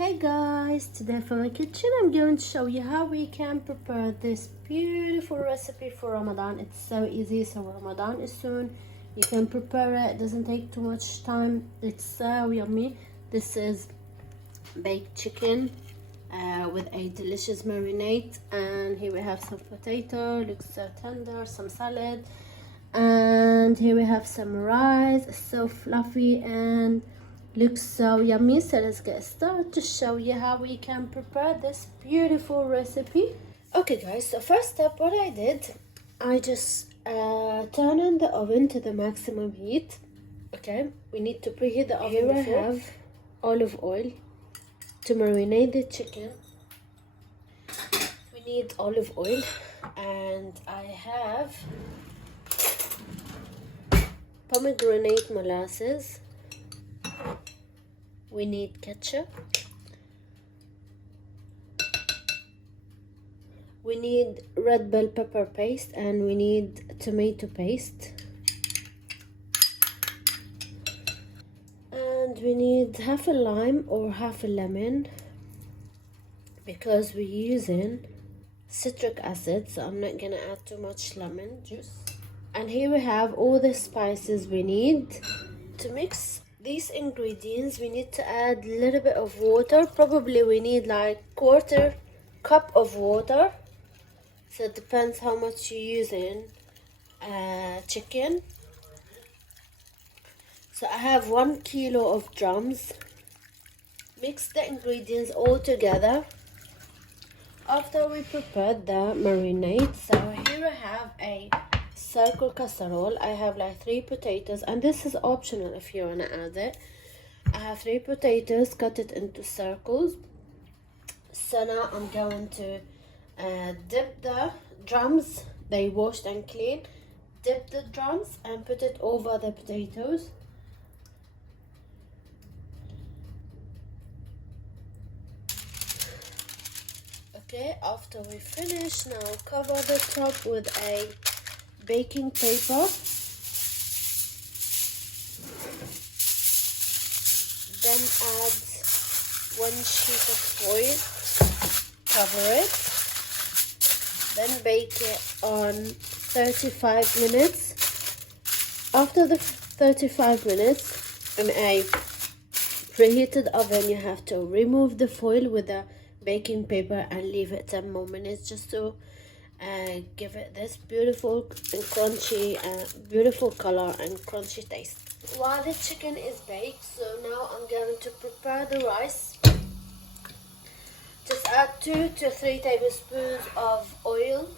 Hey guys, today from my kitchen I'm going to show you how we can prepare this beautiful recipe for Ramadan. It's so easy, so Ramadan is soon. You can prepare it, doesn't take too much time. It's so yummy. This is baked chicken with a delicious marinade, and here we have some potato, looks so tender, some salad, and here we have some rice. It's so fluffy and looks so yummy. So let's get started to show you how we can prepare this beautiful recipe. Okay guys, so first step, what I did, I just turn on the oven to the maximum heat. Okay, we need to preheat the oven. Here I have olive oil to marinate the chicken. We need olive oil, and I have pomegranate molasses. We need ketchup. We need red bell pepper paste, and we need tomato paste. And we need half a lime or half a lemon because we're using citric acid, so I'm not gonna add too much lemon juice. And here we have all the spices we need to mix these ingredients. We need to add a little bit of water. Probably we need like 1/4 cup of water, so it depends how much you're using chicken. So I have 1 kilo of drums. Mix the ingredients all together after we prepared the marinade. So here I have a circle casserole. I have like 3 potatoes, and this is optional if you want to add it. I have 3 potatoes, cut it into circles. So now I'm going to dip the drums, they washed and clean. Dip the drums and put it over the potatoes. Okay, after we finish, now cover the top with a baking paper. Then add 1 sheet of foil, cover it, then bake it on 35 minutes. After the 35 minutes in a preheated oven, you have to remove the foil with the baking paper and leave it 10 more minutes just to give it this beautiful and crunchy, beautiful color and crunchy taste. While the chicken is baked, so now I'm going to prepare the rice. Just add 2 to 3 tablespoons of oil,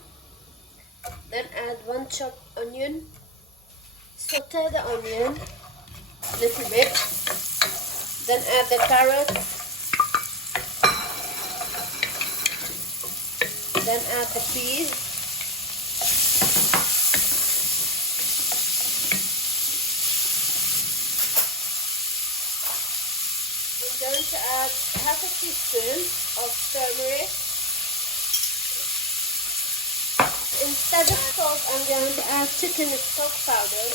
then add 1 chopped onion. Saute the onion a little bit, then add the carrots, then add the peas, I'm going to add half a teaspoon of turmeric. Instead of salt, I'm going to add chicken stock powder,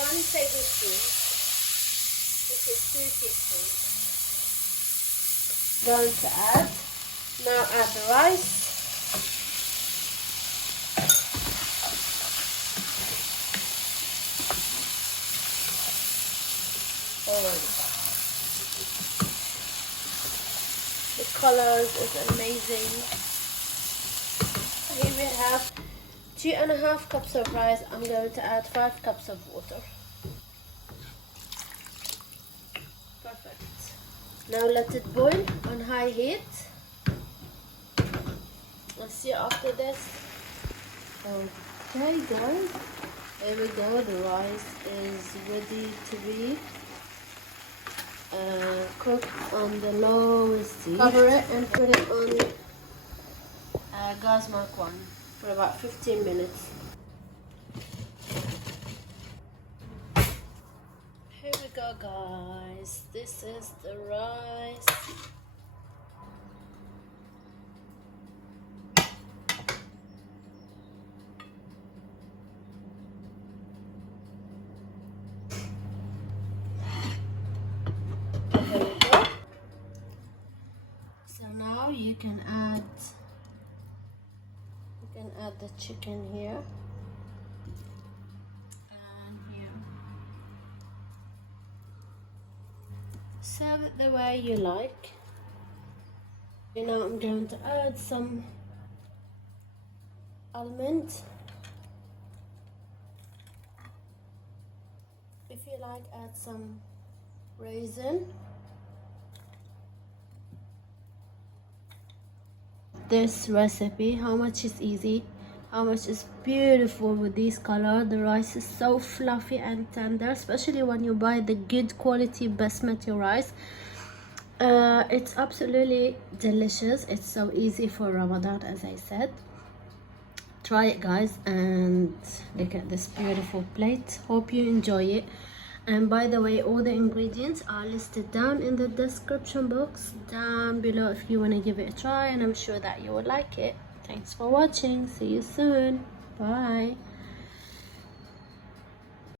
1 tablespoon. This is 2 teaspoons. Going to add. Now add the rice. The colors is amazing. Here we have 2.5 cups of rice. I'm going to add 5 cups of water. Perfect. Now let it boil on high heat. Let's see after this. Okay guys, there we go. The rice is ready to be cooked on the lowest heat. Cover it and put it on gas mark 1 for about 15 minutes. Here we go guys, this is the rice. now you can add the chicken here and here. Serve it the way you like. And now I'm going to add some almond. If you like, add some raisin. This recipe, how much is easy, how much is beautiful with this color. The rice is so fluffy and tender, especially when you buy the good quality basmati rice. It's absolutely delicious. It's so easy for Ramadan, as I said. Try it, guys, and look at this beautiful plate. Hope you enjoy it. And by the way, all the ingredients are listed down in the description box down below if you want to give it a try, and I'm sure that you will like it. Thanks for watching. See you soon. Bye.